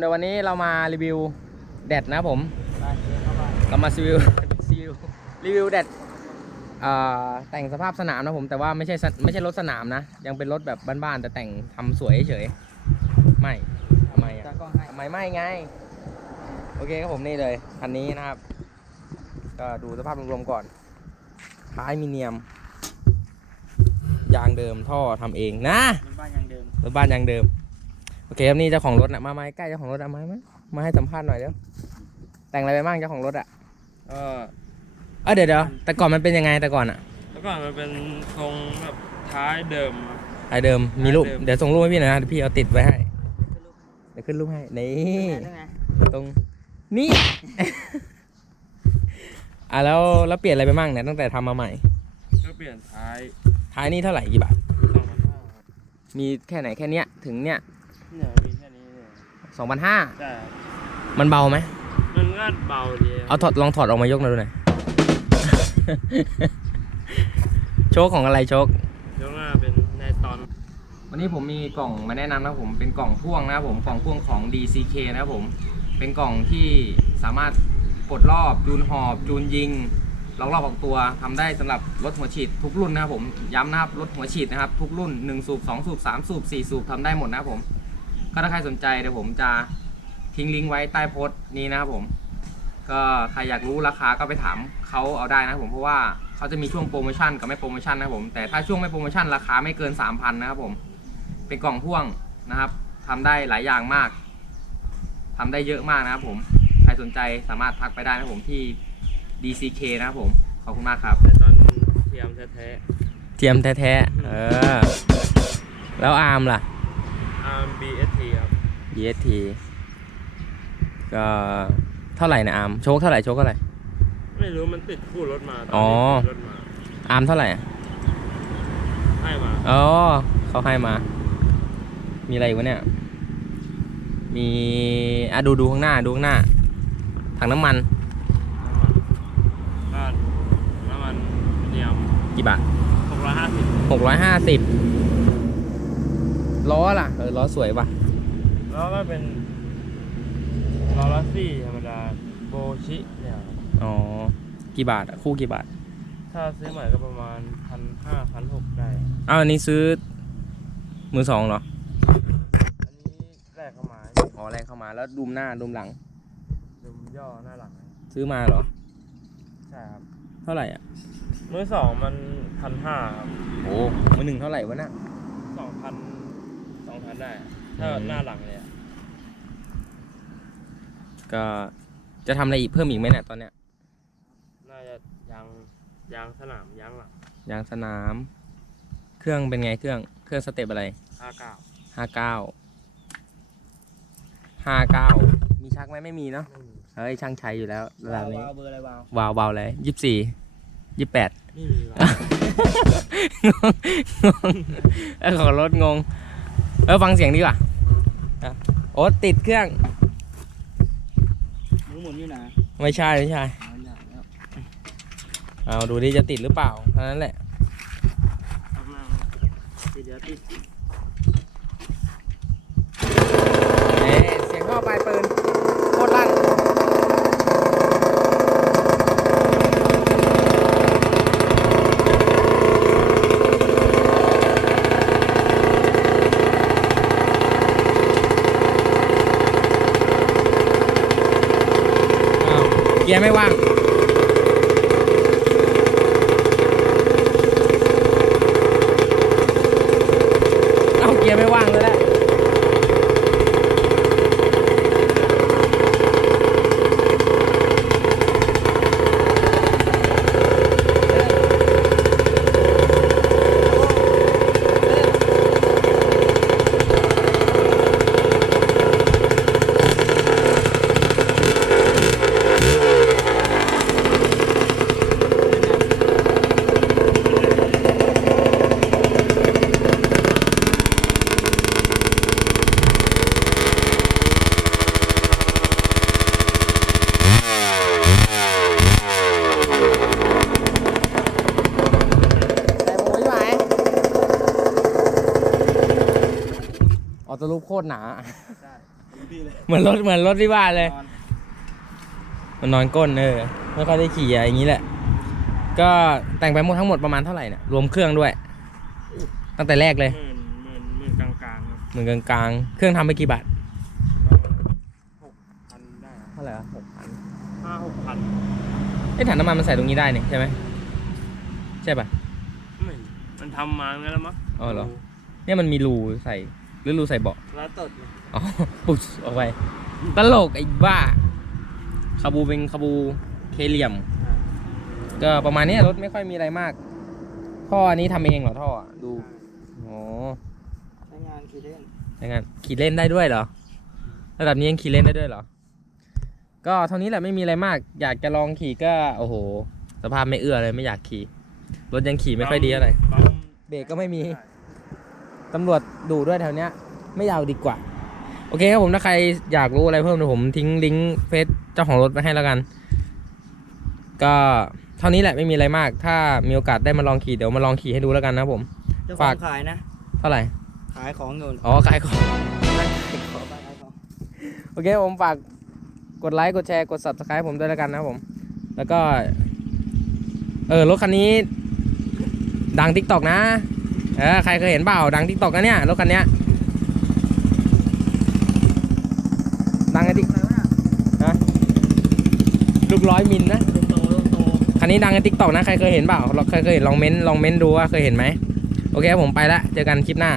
เดี๋ยววันนี้เรามารีวิวแดดนะครับผม เรามารีวิวรีวิวรีวิวแดดเอ่อแต่งสภาพสนามนะผม แต่ว่าไม่ใช่สไม่ใช่รถสนามนะ ยังเป็นรถแบบบ้านๆแต่แต่งทำสวยเฉยๆไม่ทำไมอะตากล้องให้ทำไมไม่ไง โอเคครับผมนี่เลยคันนี้นะครับ ก็ดูสภาพรวมๆก่อนท้ายมีเนียม ยางเดิมท่อทำเองนะเป็นบ้านอย่างเดิมรถบ้านยางเดิม โอเคครับนี่เจ้าของรถนะมามาใกล้เจ้าของรถอะมาไหมมาให้สัมภาษณ์หน่อยเดี๋ยวแต่งอะไรไปบ้างเจ้าของรถอะก็เออเดี๋ยวเดี๋ยวแต่ก่อนมันเป็นยังไงแต่ก่อนอะแล้วก็มันเป็นทรงแบบท้ายเดิมครับ ไอเดิมมีรูปท้ายเดิม เดี๋ยวส่งรูปให้พี่หน่อยนะเดี๋ยวพี่เอาติดไว้ให้เดี๋ยวขึ้นรูปให้นี่ได้ไงตรงนี่ อะแล้วแล้วเปลี่ยนอะไรไปบ้างเนี่ยตั้งแต่ทำมาใหม่ ก็เปลี่ยนท้ายท้ายนี่เท่าไหร่กี่บาท สองพันห้าครับมีแค่ไหนแค่เนี้ยถึงเนี้ย เนี่ยมีแค่นี้เนี่ยสองพันห้าใช่ครับมันเบาไหม มันก็เบาดีครับเอาถอดลองถอดออกมายกหน่อยดูหน่อย โชคของอะไรโชค ยกหน้าเป็นในตอน วันนี้ผมมีกล่องมาแนะนำนะครับผมเป็นกล่องพ่วงนะครับผมกล่องพ่วงของ DCK นะครับผม เป็นกล่องที่สามารถปลดรอบจูนหอบจูนยิงล็อกรอบออกตัวทำได้สำหรับรถหัวฉีดทุกรุ่นนะครับผมย้ำนะครับรถหัวฉีดนะครับทุกรุ่น1สูบ2สูบ3สูบ4สูบทำได้หมดนะครับผม ก็ถ้าใครสนใจเดี๋ยวผมจะทิ้งลิงก์ไว้ใต้โพสต์นี้นะครับผม ก็ใครอยากรู้ราคาก็ไปถามเขาเอาได้นะครับผมเพราะว่าเขาจะมีช่วงโปรโมชั่นกับไม่โปรโมชั่นนะครับผมแต่ถ้าช่วงไม่โปรโมชั่นราคาไม่เกิน 3,000นะครับผม เป็นกล่องพ่วงนะครับทำได้หลายอย่างมากทำได้เยอะมากนะครับผม ใครสนใจสามารถทักไปได้นะครับผมที่ DCK นะครับผม ขอบคุณมากครับในตอนเทียมแท้เทียมแท้ๆ เออ แล้วอาร์มล่ะๆ RBST ครับ DST ก็เท่าไหร่นะอาร์มโชคเท่าไหร่โชคเท่าไหร่ ไม่รู้มันติดคู่รถมาตนอ๋อที่ติดรถมาอาร์มเท่าไหร่อะให้มาอ๋อเขาให้มา มีอะไรอีกวะเนี่ย มีอะดูดูข้างหน้าดูข้างหน้า ถังน้ำมันก็น้ำมันเนียมกี่บาท หกร้อยห้าสิบหกร้อยห้าสิบล้อล่ะ เออล้อสวยป่ะ แล้วก็เป็นลอรัสซี่ธรรมดาโบชิเนี่ยครับอ๋อ กี่บาทอะคู่กี่บาท ถ้าซื้อใหม่ก็ประมาณพันห้าพันหกได้ อ้าวอันนี้ซื้อ มือสองเหรอ อันนี้แรกเข้ามาอ๋อแรงเข้ามาแล้วดุมหน้าดุมหลัง ดุมย่อหน้าหลังซื้อมาเหรอ ใช่ครับเท่าไหร่อะมือสองมันพันห้าครับโอ้มือหนึ่งเท่าไหร่วะน่ะสองพันสองพันได้ ถ้าอืม หน้าหลังเลยอะก็จะทำอะไรอีกเพิ่มอีกไหมเนี่ยตอนเนี้ยน่าจะยางยางสนามยางหลังยางสนาม เครื่องเป็นไงเครื่อง เครื่องสเต็ปอะไรห้าเก้าห้าเก้าห้าเก้ามีชักไหมไม่มีเนาะไม่มีเฮ้ยช่างใช้อยู่แล้วระดับนี้วาวเบอร์อะไรวาววาววาวเลยยี่สิบสี่ยี่สิบแปด ไม่มีหรอกงงงงเออของรถงง เออฟังเสียงดีกว่า อะโอ้ติดเครื่อง มือหมุนอยู่นะไม่ใช่ไม่ใช่ เอาอย่างแล้วเอาดูดิจะติดหรือเปล่าเท่านั้นแหละข้างหน้าติดเดี๋ยวติด เอ๊ะเสียงท่อปลายปืนโคตรลั่นอ้าวเกียร์ไม่ว่าง เอาเกียร์ไม่ว่างแล้วแหละ แต่โมยไหม ออโต้รูปโคตรหนา ใช่พี่เลยเหมือนรถเหมือนรถที่บ้านเลย นอนมันนอนก้นเออไม่ค่อยได้ขี่อะอย่างนี้แหละ ก็แต่งไปหมดทั้งหมดประมาณเท่าไหร่เนี่ยรวมเครื่องด้วย ตั้งแต่แรกเลยหมื่นหมื่นหมื่นกลางกลางๆครับเหมือนกลางๆ เครื่องทำไปกี่บาทก็หกพันได้ครับเท่าไหร่หกพันห้าหกพันไอ้ถังน้ำมันมันใส่ตรงนี้ได้เนี่ยใช่ไหมใช่ปะไม่มันทำมางั้นแล้วมั้งอ๋อเหรอ เนี่ยมันมีรูใส่ หรือรูใส่เบาะแล้วตดเลยอ๋อปุ๊บออกไป ตลกไอ้บ้าคาบูเป็นคาบูเคเหลี่ยม ก็ประมาณเนี้ยรถไม่ค่อยมีอะไรมาก ท่ออันนี้ทำเองเหรอท่ออะดูอ๋อใช้งานขี่เล่นใช่งั้นขี่เล่นได้ด้วยเหรอ ระดับนี้ยังขี่เล่นได้ด้วยเหรอ ก็เท่านี้แหละไม่มีอะไรมาก อยากจะลองขี่ก็โอ้โห สภาพไม่เอื้อเลยไม่อยากขี่ รถยังขี่ไม่ค่อยดีอะไรปั๊มเบรกก็ไม่มี ตำรวจดูด้วยแถวเนี้ย ไม่เอาดีกว่า โอเคครับผมถ้าใครอยากรู้อะไรเพิ่มเดี๋ยวผมทิ้งลิงก์เฟซเจ้าของรถไปให้แล้วกัน ก็เท่านี้แหละไม่มีอะไรมาก ถ้ามีโอกาสได้มาลองขี่เดี๋ยวมาลองขี่ให้ดูแล้วกันนะครับผม เจ้าขฝาอก งขายนะ เท่าไหร่ ขายของอยู่อ๋อขายของขอไปขายของ โอเคผมฝากกดไลค์กดแชร์กด subscribe ผมด้วยแล้วกันนะครับผม แล้วก็ เออรถคันนี้ ดังทิกตอกนะ เออใครเคยเห็นเปล่าดังทิกตอกนะเนี่ยรถคันเนี้ยดังไอทิกฮะลูกร้อยมิลนะลูกโตลูกโตคันนี้ดังในทิกตอกนะใครเคยเห็นเปล่าใครเคยเห็นลองเม้นลองเม้นดูว่าเคยเห็นไหมโอเคผมไปละเจอกันคลิปหน้า